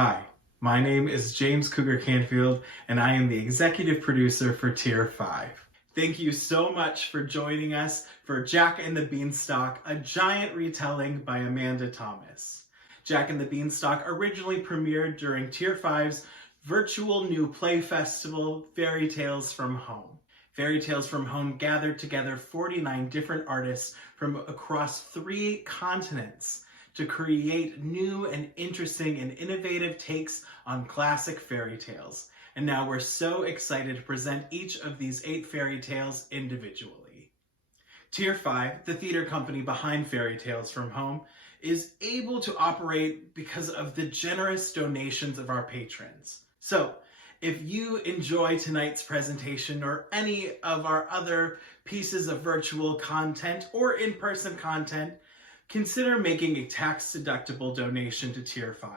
Hi, my name is James Cougar Canfield, and I am the executive producer for Tier 5. Thank you so much for joining us for Jack and the Beanstalk, a giant retelling by Amanda Thomas. Jack and the Beanstalk originally premiered during Tier 5's virtual new play festival, Fairytales From Home. Fairytales From Home gathered together 49 different artists from across 3 continents to create new and interesting and innovative takes on classic fairy tales. And now we're so excited to present each of these 8 fairy tales individually. Tier 5, the theater company behind Fairytales From Home, is able to operate because of the generous donations of our patrons. So, if you enjoy tonight's presentation or any of our other pieces of virtual content or in-person content, consider making a tax-deductible donation to Tier 5.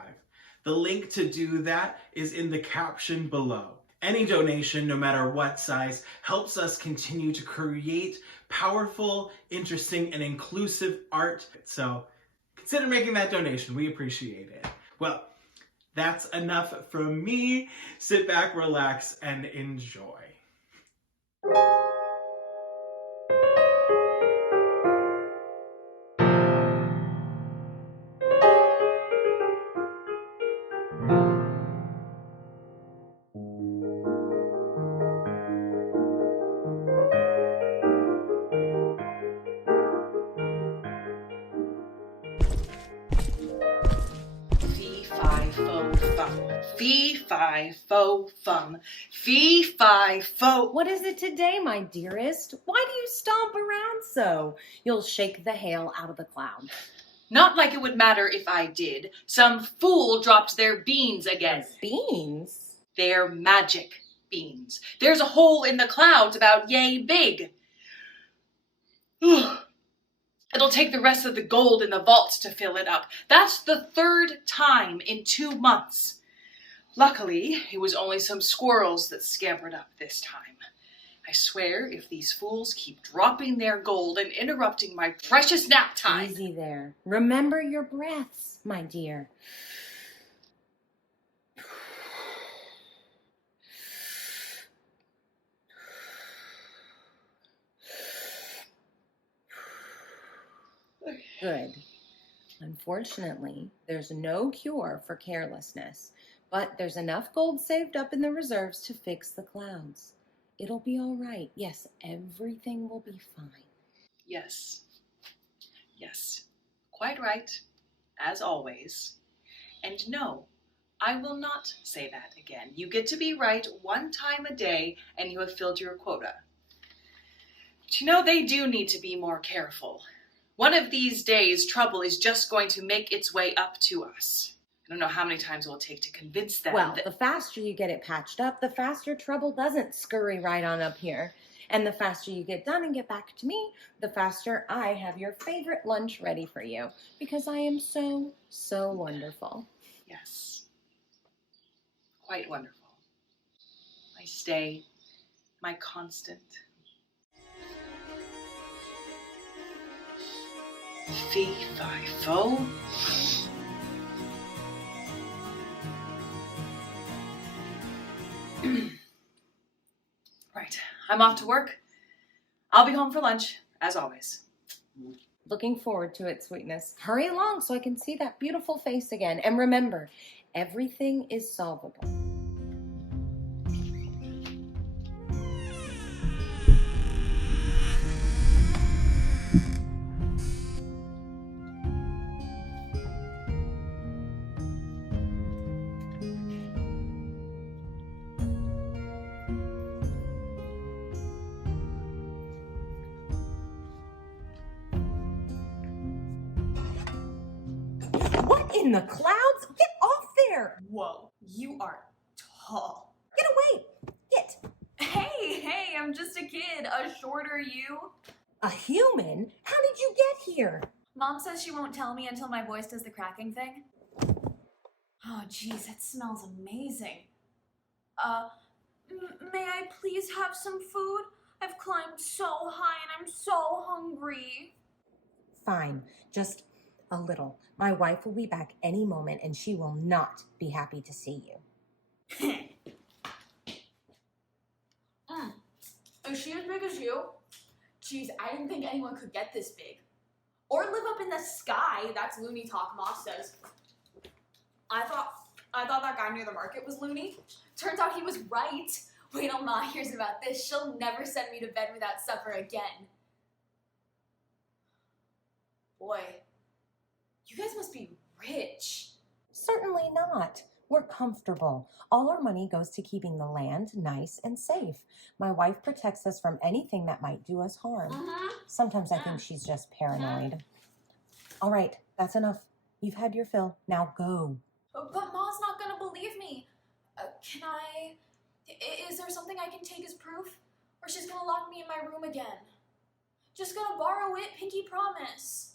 The link to do that is in the caption below. Any donation, no matter what size, helps us continue to create powerful, interesting, and inclusive art. So consider making that donation. We appreciate it. Well, that's enough from me. Sit back, relax, and enjoy. Fee-fi-fo-fum. Fee-fi-fo. What is it today, my dearest? Why do you stomp around so? You'll shake the hail out of the clouds. Not like it would matter if I did. Some fool dropped their beans again. Beans? They're magic beans. There's a hole in the clouds about yay big. It'll take the rest of the gold in the vault to fill it up. That's the 3rd time in 2 months. Luckily, it was only some squirrels that scampered up this time. I swear, if these fools keep dropping their gold and interrupting my precious nap time... Easy there. Remember your breaths, my dear. Good. Unfortunately, there's no cure for carelessness, but there's enough gold saved up in the reserves to fix the clouds. It'll be all right. Yes, everything will be fine. Yes. Yes. Quite right, as always. And no, I will not say that again. You get to be right 1 time a day, and you have filled your quota. But you know, they do need to be more careful. One of these days, trouble is just going to make its way up to us. I don't know how many times it will take to convince them Well, that... the faster you get it patched up, the faster trouble doesn't scurry right on up here. And the faster you get done and get back to me, the faster I have your favorite lunch ready for you. Because I am so, so wonderful. Yes. Quite wonderful. My stay, my constant. Fee-fi-fo. Right, I'm off to work. I'll be home for lunch, as always. Looking forward to it, sweetness. Hurry along so I can see that beautiful face again. And remember, everything is solvable. What in the clouds? Get off there! Whoa, you are tall. Get away! Get! Hey, I'm just a kid. A shorter you. A human? How did you get here? Mom says she won't tell me until my voice does the cracking thing. Oh, geez, that smells amazing. May I please have some food? I've climbed so high and I'm so hungry. Fine. Just A little. My wife will be back any moment, and she will not be happy to see you. Is she as big as you? Jeez, I didn't think anyone could get this big. Or live up in the sky. That's loony talk, Moss says. I thought that guy near the market was loony. Turns out he was right. Wait till Ma hears about this. She'll never send me to bed without supper again. Boy, you guys must be rich. Certainly not. We're comfortable. All our money goes to keeping the land nice and safe. My wife protects us from anything that might do us harm. Sometimes I think she's just paranoid. All right, that's enough. You've had your fill. Now go. But Ma's not gonna believe me. Is there something I can take as proof? Or she's gonna lock me in my room again? Just gonna borrow it, pinky promise.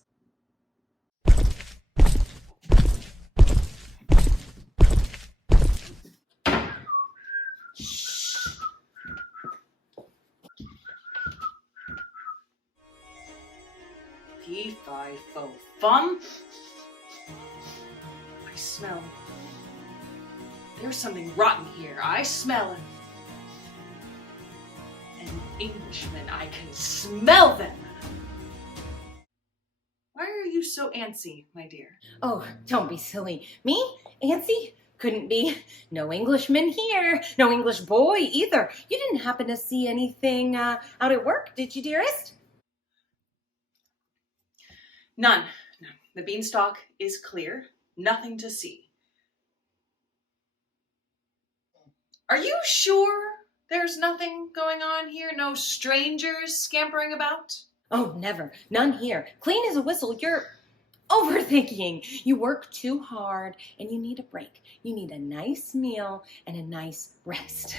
Fee-fi-fo-fum. I smell. There's something rotten here. I smell an Englishman. I can smell them. Why are you so antsy, my dear? Oh, don't be silly. Me? Antsy? Couldn't be. No Englishman here. No English boy either. You didn't happen to see anything out at work, did you, dearest? None. The Beanstalk is clear. Nothing to see. Are you sure there's nothing going on here? No strangers scampering about? Oh, never. None here. Clean as a whistle. You're overthinking. You work too hard and you need a break. You need a nice meal and a nice rest.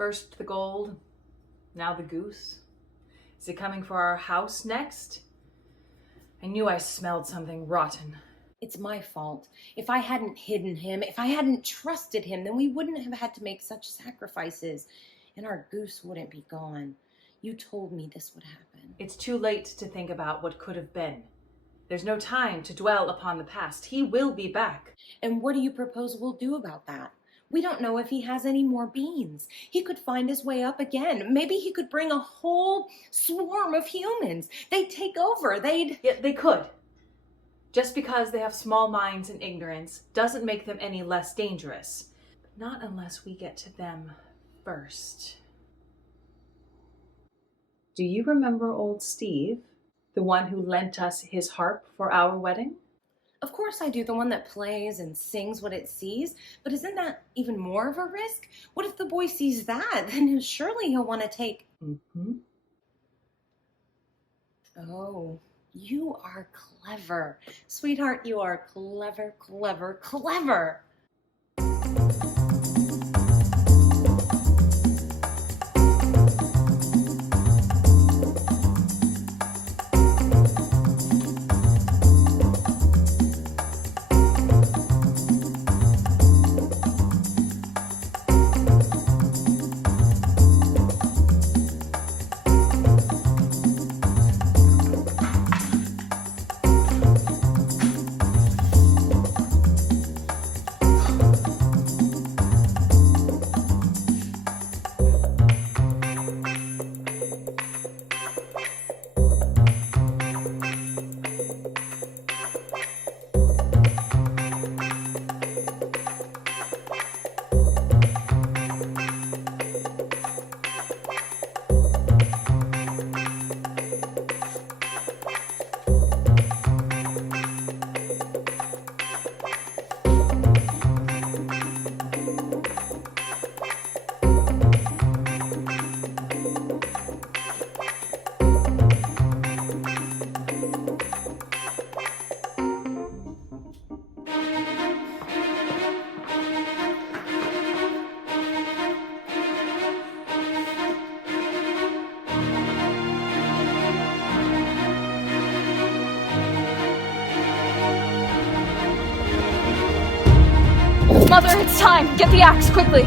First the gold, now the goose. Is it coming for our house next? I knew I smelled something rotten. It's my fault. If I hadn't hidden him, if I hadn't trusted him, then we wouldn't have had to make such sacrifices, and our goose wouldn't be gone. You told me this would happen. It's too late to think about what could have been. There's no time to dwell upon the past. He will be back. And what do you propose we'll do about that? We don't know if he has any more beans. He could find his way up again. Maybe he could bring a whole swarm of humans. They'd take over. Yeah, they could. Just because they have small minds and ignorance doesn't make them any less dangerous. But not unless we get to them first. Do you remember old Steve? The one who lent us his harp for our wedding? Of course I do, the one that plays and sings what it sees, but isn't that even more of a risk? What if the boy sees that? Then surely he'll want to take... Mm-hmm. Oh, you are clever. Sweetheart, you are clever, clever, clever. Mother, it's time. Get the axe, quickly.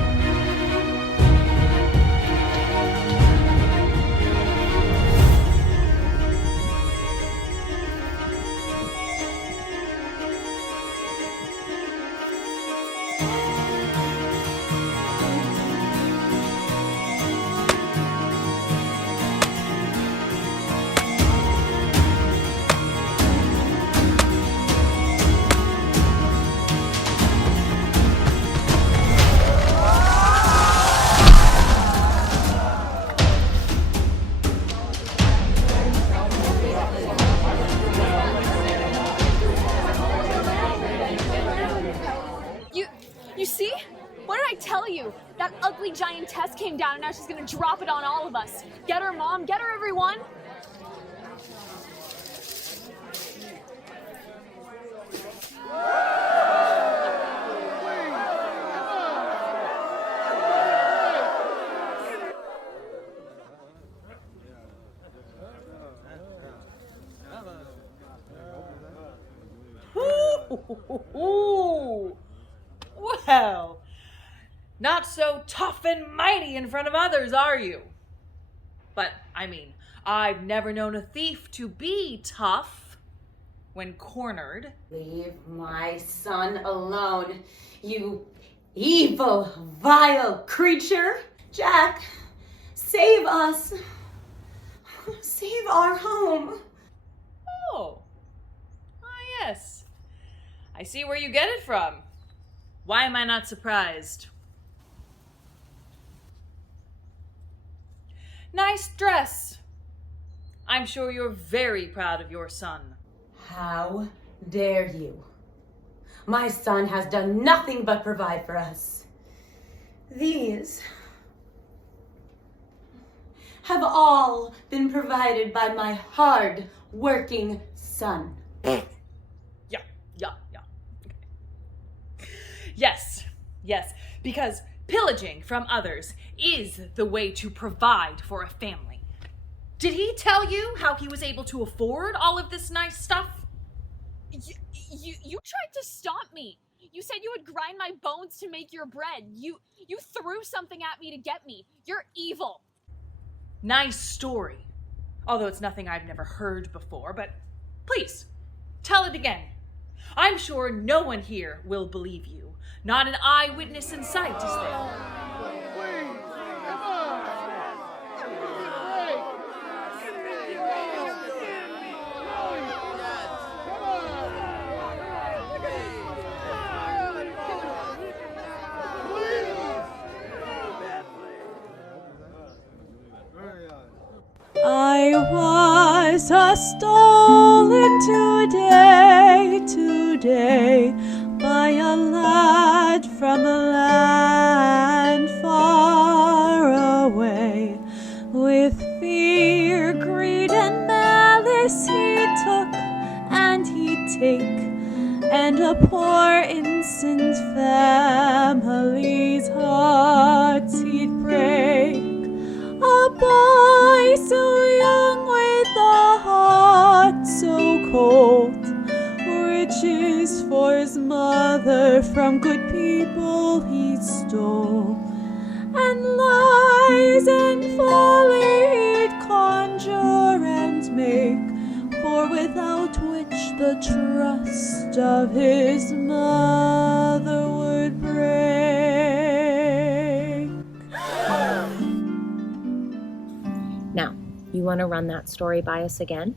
You see? What did I tell you? That ugly Giantess came down and now she's gonna drop it on all of us. Get her, Mom. Get her, everyone. Ooh. Well, not so tough and mighty in front of others, are you? But, I mean, I've never known a thief to be tough when cornered. Leave my son alone, you evil, vile creature. Jack, save us. Save our home. Oh. Ah, yes. I see where you get it from. Why am I not surprised? Nice dress. I'm sure you're very proud of your son. How dare you? My son has done nothing but provide for us. These have all been provided by my hard-working son. Yeah. Yes, because pillaging from others is the way to provide for a family. Did he tell you how he was able to afford all of this nice stuff? You tried to stop me. You said you would grind my bones to make your bread. You threw something at me to get me. You're evil. Nice story. Although it's nothing I've never heard before, but please, tell it again. I'm sure no one here will believe you. Not an eyewitness in sight, is there? I was stolen today by a lad from a land far away. With fear, greed, and malice he took and he'd take, and a poor innocent family's hearts he'd break. A boy so young with a heart so cold, riches for his mother from good people he stole, and lies and folly he'd conjure and make, for without which the trust of his mother would break. Now, you want to run that story by us again?